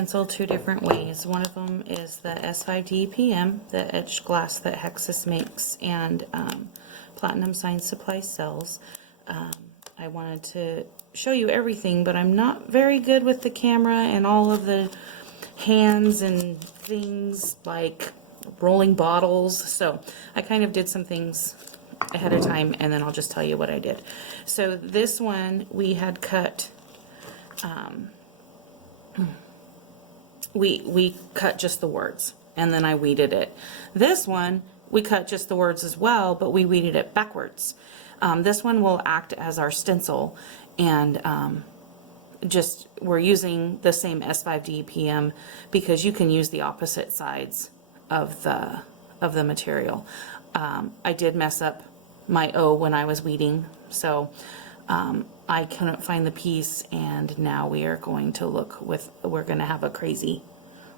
stencil two different ways. One of them is the S5D PM, the etched glass that HEXIS makes and Platinum Science Supply sells. I wanted to show you everything, but I'm not very good with the camera and all of the hands and things like rolling bottles, so I kind of did some things ahead of time, and then I'll just tell you what I did. So this one we had cut, we cut just the words, and then I weeded it. This one we cut just the words as well, but we weeded it backwards. This one will act as our stencil, and just we're using the same S5D PM because you can use the opposite sides of the material. I did mess up my O when I was weeding, so I couldn't find the piece, and now we are going to we're going to have a crazy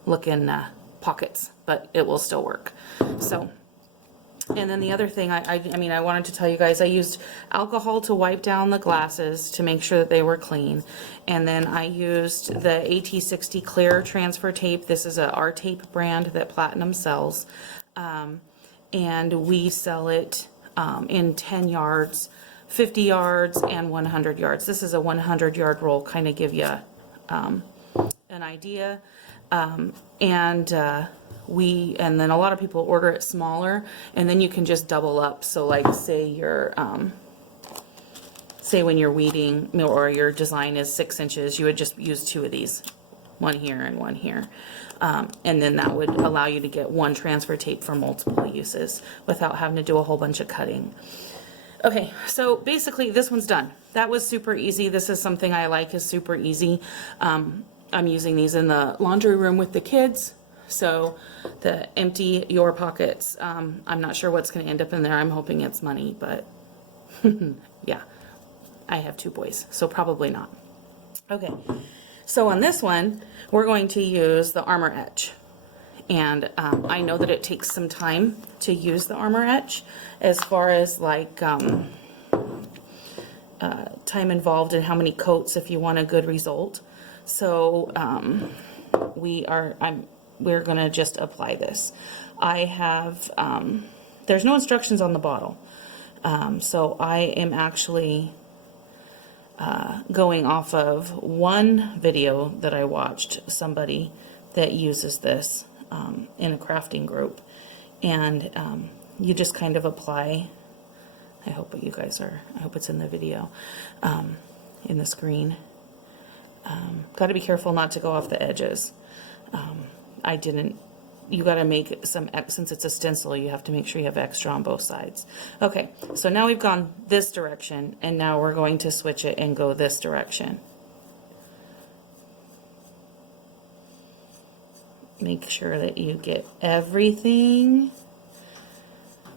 looking pockets, but it will still work. So, and then the other thing, I mean, I wanted to tell you guys, I used alcohol to wipe down the glasses to make sure that they were clean. And then I used the AT60 clear transfer tape. This is a R-Tape brand that Platinum sells. And we sell it in 10 yards, 50 yards, and 100 yards. This is a 100-yard roll, kind of give you an idea. And then a lot of people order it smaller, and then you can just double up. So like say you're say when you're weeding or your design is 6 inches, you would just use 2 of these, one here and one here, and then that would allow you to get one transfer tape for multiple uses without having to do a whole bunch of cutting. Okay, so basically this one's done. That was super easy. This is something I like, is super easy. I'm using these in the laundry room with the kids. So the empty your pockets, I'm not sure what's going to end up in there. I'm hoping it's money, but yeah, I have 2 boys, so probably not. Okay, so on this one, we're going to use the Armour Etch. And I know that it takes some time to use the Armour Etch as far as like time involved and how many coats if you want a good result. So we're going to just apply this. I have, there's no instructions on the bottle. So I am actually going off of one video that I watched, somebody that uses this in a crafting group. And you just kind of apply, I hope it's in the video, in the screen. Got to be careful not to go off the edges. You got to make some, since it's a stencil, you have to make sure you have extra on both sides. Okay, so now we've gone this direction, and now we're going to switch it and go this direction. Make sure that you get everything,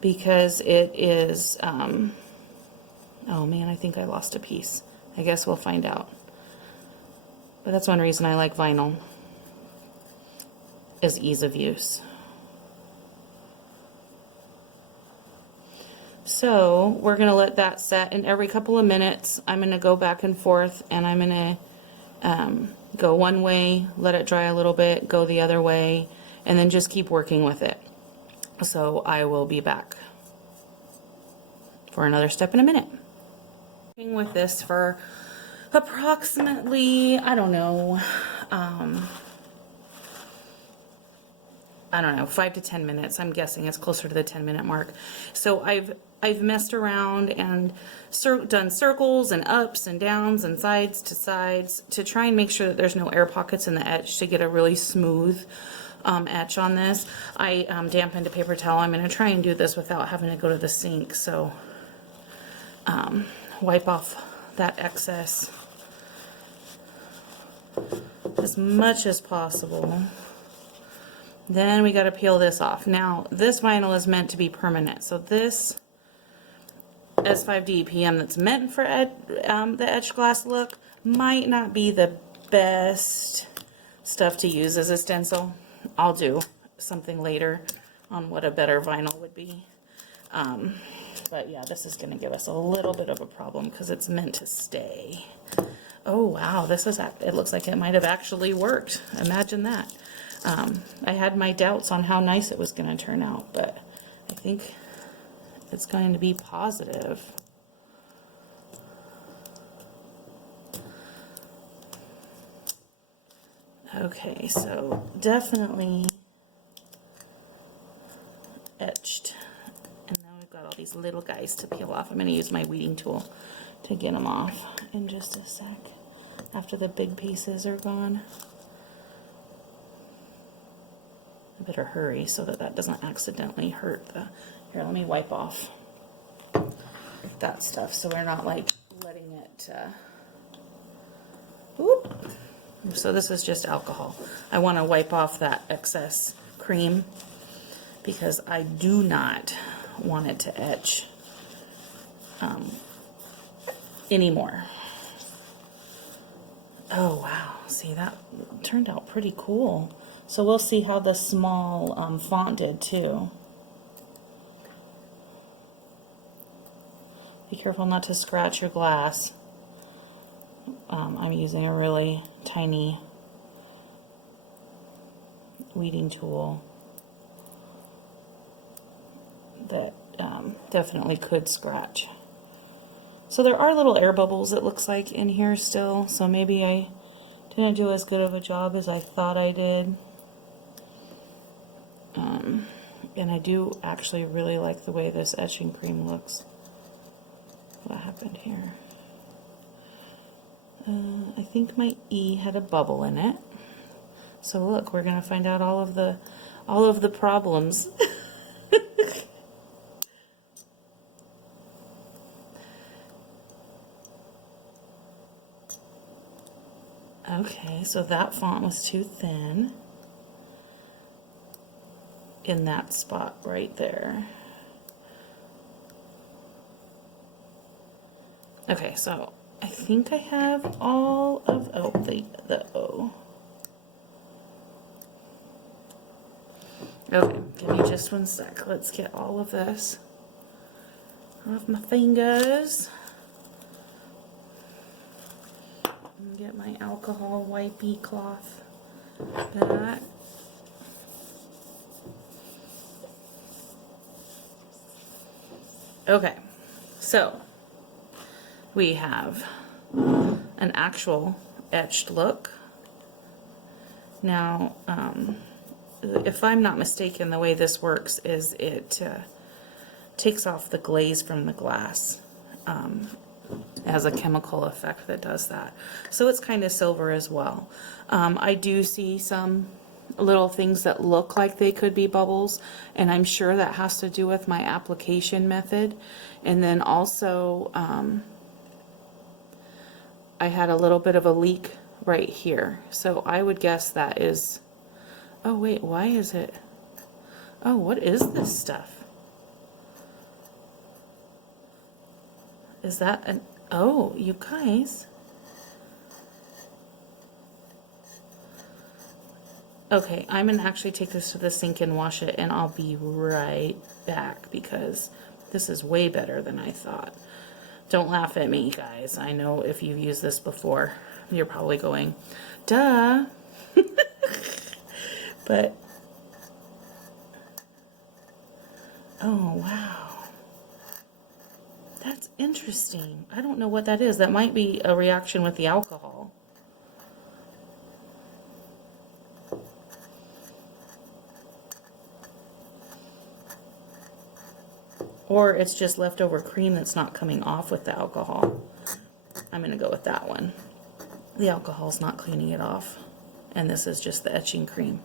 because it is, oh man, I think I lost a piece. I guess we'll find out. But that's one reason I like vinyl, is ease of use. So we're going to let that set, and every couple of minutes I'm going to go back and forth, and I'm going to go one way, let it dry a little bit, go the other way, and then just keep working with it. So I will be back for another step in a minute. Working with this for approximately, I don't know, 5 to 10 minutes. I'm guessing it's closer to the 10-minute mark. So I've messed around and done circles and ups and downs and sides to sides to try and make sure that there's no air pockets in the etch to get a really smooth etch on this. I dampened a paper towel. I'm going to try and do this without having to go to the sink. So wipe off that excess as much as possible. Then we got to peel this off. Now this vinyl is meant to be permanent, so this S5D PM that's meant for the etched glass look might not be the best stuff to use as a stencil. I'll do something later on what a better vinyl would be. But yeah, this is going to give us a little bit of a problem because it's meant to stay. Oh wow, this is, it looks like it might have actually worked. Imagine that. I had my doubts on how nice it was going to turn out, but I think it's going to be positive. Okay, so definitely etched. And now we've got all these little guys to peel off. I'm going to use my weeding tool to get them off in just a sec after the big pieces are gone. I better hurry so that that doesn't accidentally hurt the... Here, let me wipe off that stuff so we're not like letting it... Whoop. So this is just alcohol. I want to wipe off that excess cream because I do not want it to etch anymore. Oh wow, see, that turned out pretty cool. So we'll see how the small font did too. Be careful not to scratch your glass. I'm using a really tiny weeding tool that definitely could scratch. So there are little air bubbles, it looks like, in here still, so maybe I didn't do as good of a job as I thought I did. And I do actually really like the way this etching cream looks. What happened here? I think my E had a bubble in it. So look, we're going to find out all of the problems. Okay, so that font was too thin in that spot right there. Okay, so I think I have all of, oh, the O. Okay, give me just one sec. Let's get all of this off my fingers. And get my alcohol wipey cloth back. Okay, so we have an actual etched look. Now, if I'm not mistaken, the way this works is it takes off the glaze from the glass. It has a chemical effect that does that. So it's kind of silver as well. I do see some little things that look like they could be bubbles, and I'm sure that has to do with my application method. And then also, I had a little bit of a leak right here. So I would guess that is, oh wait, why is it, oh, what is this stuff? Is that an, oh, you guys. Okay, I'm gonna actually take this to the sink and wash it, and I'll be right back because this is way better than I thought. Don't laugh at me, guys. I know if you've used this before, you're probably going, duh. But, oh, wow. That's interesting. I don't know what that is. That might be a reaction with the alcohol. Or it's just leftover cream that's not coming off with the alcohol. I'm going to go with that one. The alcohol's not cleaning it off. And this is just the etching cream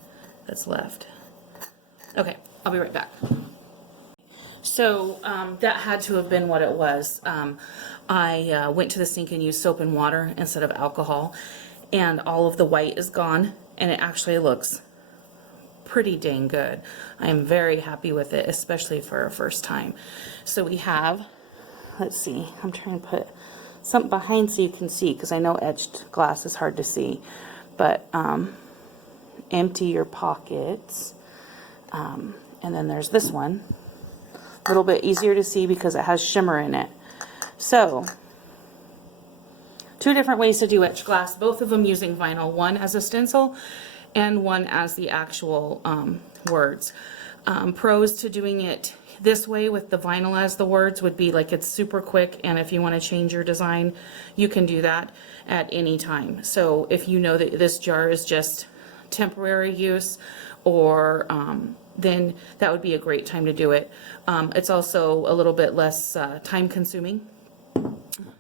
that's left. Okay, I'll be right back. So that had to have been what it was. I went to the sink and used soap and water instead of alcohol. And all of the white is gone. And it actually looks pretty dang good. I am very happy with it, especially for a first time. So we have, let's see, I'm trying to put something behind so you can see, because I know etched glass is hard to see, but empty your pockets. And then there's this one, a little bit easier to see because it has shimmer in it. So Two different ways to do etched glass, both of them using vinyl, one as a stencil and one as the actual words. Pros to doing it this way with the vinyl as the words would be like it's super quick, and if you want to change your design, you can do that at any time. So if you know that this jar is just temporary use, or then that would be a great time to do it. It's also a little bit less time consuming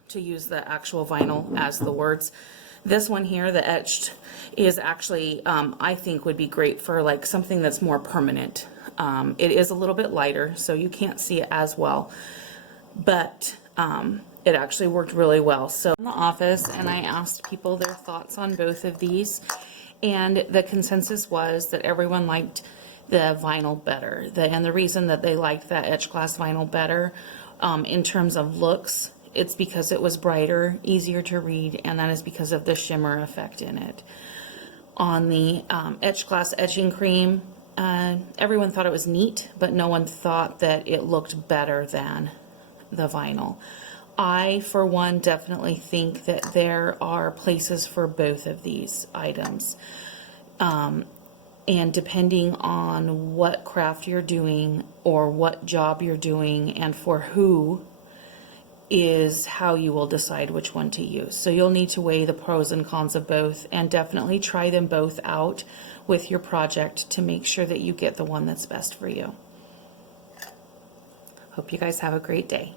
to use the actual vinyl as the words. This one here, the etched, is actually, I think would be great for like something that's more permanent. It is a little bit lighter, so you can't see it as well, but it actually worked really well. So in the office, and I asked people their thoughts on both of these, and the consensus was that everyone liked the vinyl better. And the reason that they liked that etched glass vinyl better in terms of looks, it's because it was brighter, easier to read, and that is because of the shimmer effect in it. On the etched glass etching cream, everyone thought it was neat, but no one thought that it looked better than the vinyl. I, for one, definitely think that there are places for both of these items. And depending on what craft you're doing or what job you're doing and for who, is how you will decide which one to use. So you'll need to weigh the pros and cons of both, and definitely try them both out with your project to make sure that you get the one that's best for you. Hope you guys have a great day.